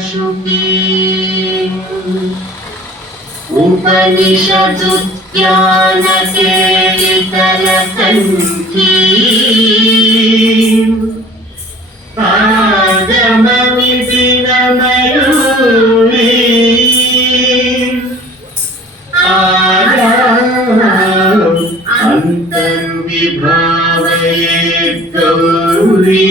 शुकी उपनिषदुद्यानकेलितलकण्ठी आगमविदिनमयूरी अंतर्विभावये गौरी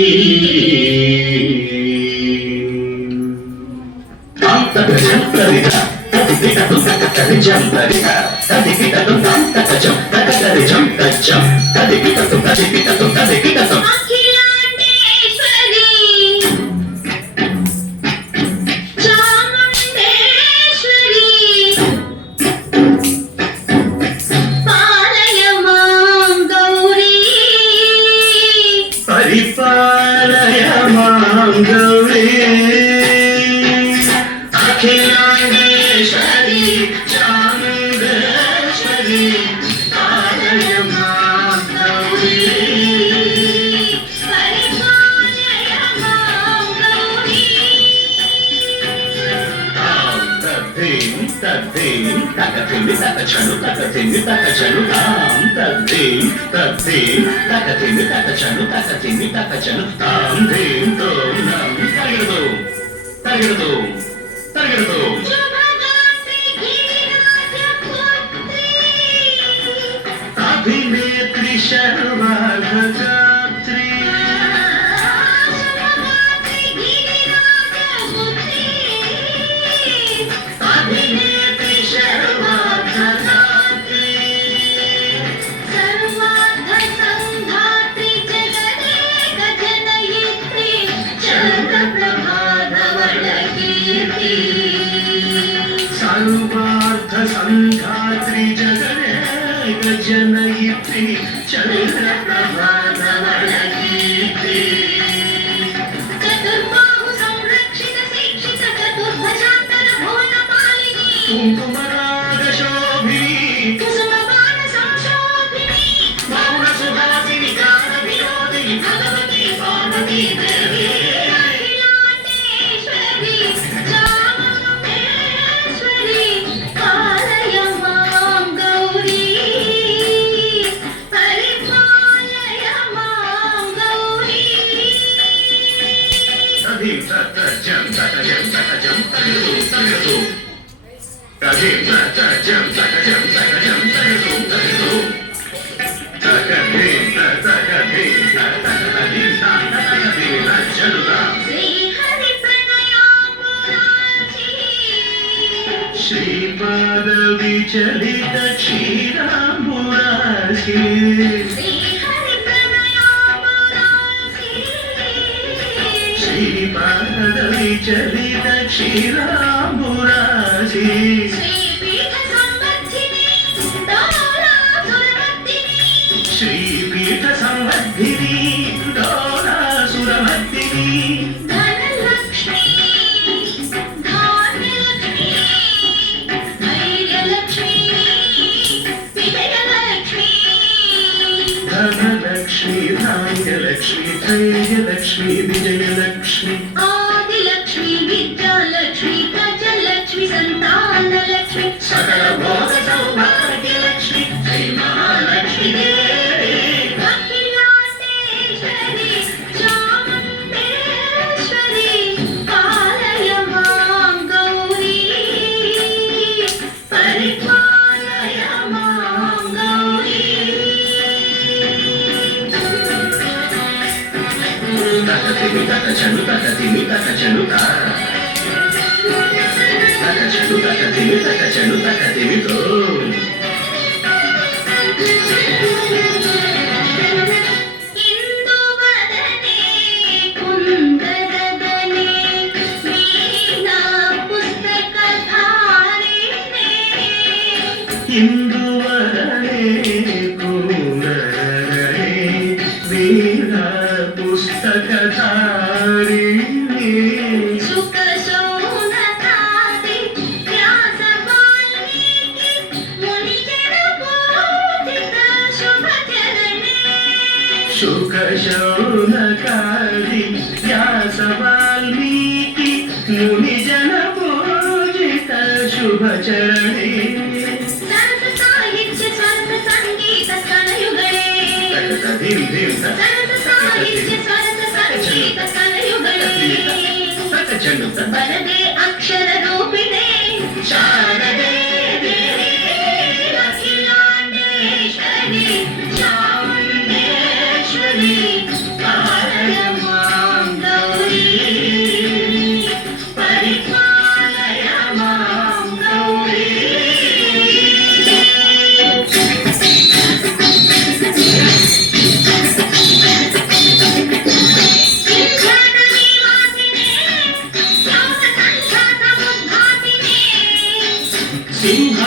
परिपालय मां गौरी अखिलांडेश्वरी चामुंडेश्वरी पालय मां गौरी परिपालय मां गौरी तद्धिं तद्धिं तकथिं तकचनु तकथिं तकचनु तां तद्धिं तद्धिं तकथिं तकचनु तकथिं तकचनु तां धिं तों नं तगिरदो तगिरदो तगिरदो अभिनेत्री शर्वाघगात्री अभिनेत्री शर्वाघगात्री सर्वार्थसंधात्री जगदेक जनयित्री चन्द्रप्रभाधवलकीर्ति सर्वार्थसंधात्री जगदेक जनयित्री चन्द्रप्रभाधवलकीर्ति चतुर्बाहु संरक्षित शिक्षित चतुर्भुजान्तर भुवनपालिनी कुङ्कुमरागशोभिनी कुसुमबाण संशोभिनी मौनसुहासिनी गानविनोदिनी भगवती पार्वती देवी अखिलांडेश्वरी चामुण्डेश्वरी पालय मां गौरी परिपालय मां गौरी तदिं ततजं ततजं ततजं तगिरदो तगिरदो तदिं ततजं ततजं ततजं तगिरदो तगिरदो तकधिं ततकधिं ततकधिं ततकधिं तज्जनुता श्रीहरि प्रणयाम्बुरासी श्रीपादविचलित क्षीराम्बुरासी श्रीहरि प्रणयाम्बुरासी श्रीपादविचलित क्षीराम्बुरासी श्रीपीठ संवर्धिनी दोलासुरमर्दिनी श्रीपीठ संवर्धिनी दोलासुरमर्दिनी धनलक्ष्मी धान्यलक्ष्मी धैर्यलक्ष्मी विजयलक्ष्मी धनलक्ष्मी धान्यलक्ष्मी धैर्यलक्ष्मी विजयलक्ष्मी आदिलक्ष्मी विद्यालक्ष्मी गजलक्ष्मी संतानलक्ष्मी सकल भोग सौभाग्यलक्ष्मी श्री महालक्ष्मी देवी अखिलांडेश्वरी चामुण्डेश्वरी पालय मां गौरी परिपालय मां गौरी तकथिं तकचनु तकथिं तकचनु तकचनु तकथिं तकचनु तकथिं तों इंदुवदने कुन्दरदने वीणा पुस्तकधारिणे इंदुवदने कुन्दरदने वीणा पुस्तकधारिणे सुखशोनकादि व्यासवाल्मीकि मुनिजनपूजित शुभचरणे सुखशोनकादि व्यासवाल्मीकि ముని జన పూజిత శుభచరణే సరస సాహిత్య స్వరస సంగీత స్తనయుగళే సరస సాహిత్య స్వరస సంగీత స్తనయుగళే వరదే అక్షర రూపిణే శారదే అఖిలాండేశ్వరి చాముండేశ్వరి పాలయ మాం గౌరీ పరిపాలయ మాం గౌరీ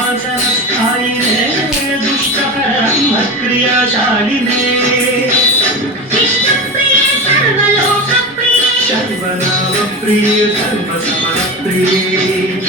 సింహాసనస్థాయినే దుష్టపరమ క్రియాశాలినే సర్వనామ ప్రియ ధర్మ సమర ప్రియ